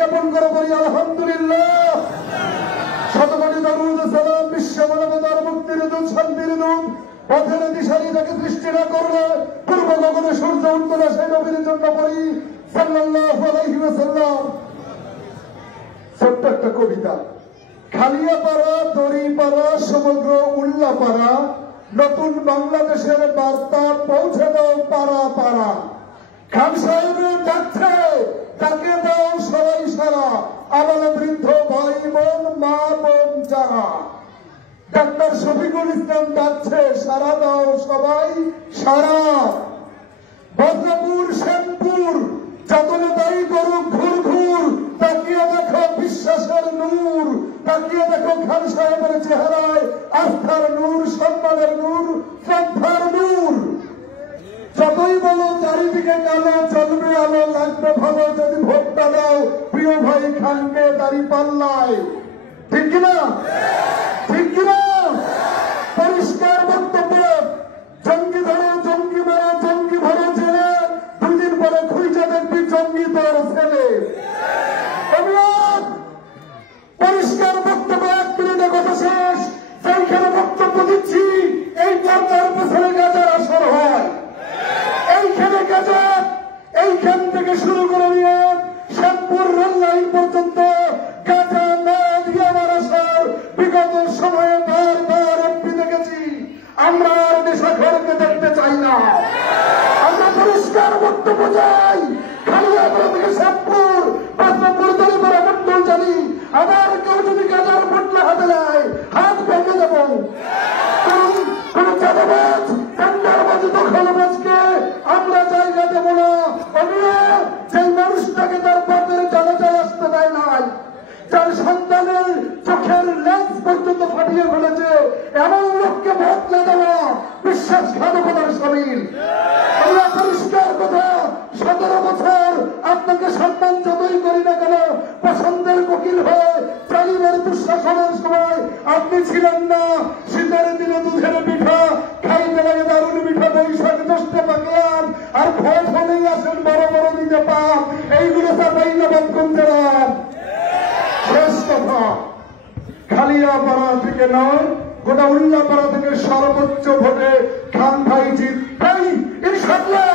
জ্ঞাপন করে বলি আলহামদুলিল্লাহ। শতকোটি দরুদ সালাম বিশ্ব মানবতার মুক্তির দূত, শান্তির দূত, পথের দিশারি যাকে দৃষ্টি না করলে পূর্ব গগনে সূর্য উঠত না, সেই নবীর জন্য বলি সাল্লাল্লাহু আলাইহি ওয়াসাল্লাম। ছোট্ট একটা কবিতা। খালিয়াপাড়া, দড়িপাড়া, সমগ্র উল্লাপাড়া, নতুন বাংলাদেশের বার্তা পৌঁছে দাও পাড়া পাড়া। খান সাহেবের ডাকছে, তাকে দাও সবাই সারা, আবাল বৃদ্ধ ভাই বোন মা বোন যারা। ডাক্তার শফিকুল ইসলাম ডাকছে, সারা দাও সবাই সারা। বদরপুর, শ্যামপুর, যত নেতাই করুক ঘুর ঘুর, তাকিয়ে দেখো বিশ্বাসের নূর, তাকিয়ে দেখো খান সাহেবের চেহারায় আস্থার নূর, সম্মানের নূর, শ্রদ্ধার নূর। যতই বলো চারিদিকে কালো, চলবে আলো, লাগবে ভালো যদি ভোটটা দাও প্রিয় ভাই খানকে দাঁড়িপাল্লায়। ঠিক কিনা? ঠিক কিনা? পরিষ্কার বক্তব্য। জঙ্গি ধরো, জঙ্গি মারো, জঙ্গি ভরো জেলে, 2 দিন পরে খুঁজে দেখবি জঙ্গি তোর ছেলে। পরিষ্কার বক্তব্য। 1 মিনিটে কথা শেষ। সেইখানে বক্তব্য দিচ্ছি, এই পর্দার পেছনে গাজার আসর হয়। এইখানে গাজা, এইখান থেকে শুরু করে নিয়ে শ্যামপুর রেল লাইন পর্যন্ত গাজা না দিয়ে আমার আসর বিগত সময়ে বারবার এমপি দেখেছি। আমরা আর নেশাখোরকে দেখতে চাই না। আমরা পরিষ্কার বক্তব্য চাই। খালিয়াপাড়া থেকে শ্যামপুর, বাদপুর, দড়িপাড়া, মন্ডল জানি, আবার কেউ যদি গাজার বটলা হাতে নেয় হাত ভেঙে দেব। কোন চাঁদাবাজ, টেন্ডারবাজি, দখলবাজকে আমরা জায়গা দেব না। যে মানুষটাকে তার বাপের জানাজায় আসতে দেয় নাই, যার সন্তানের চোখের লেন্স পর্যন্ত ফাটিয়ে ফেলেছে, এমন লোককে ভোট না দেওয়া বিশ্বাসঘাতকতার সামিল। আমরা পরিষ্কার কথা, 17 বছর আপনাকে সম্মান যতই করি না কেন, পছন্দের উকিল হয়ে তালিমের দুঃশাসনের সময় আপনি ছিলেন না। শীতের দিনে দুধের পিঠা খাইতে লাগে দারুণ পিঠা, বৈশাখ জ্যৈষ্ঠে পাকলাম, আর ভোট হলেই আসেন বড় বড় দিতে পাপ। এইগুলো চাপাই না বাদকুন জেলার। শেষ কথা, খালিয়াপাড়া থেকে নয়, গোটা উল্লাপাড়া থেকে সর্বোচ্চ ভোটে খান ভাই জিতবেই ইনশাআল্লাহ।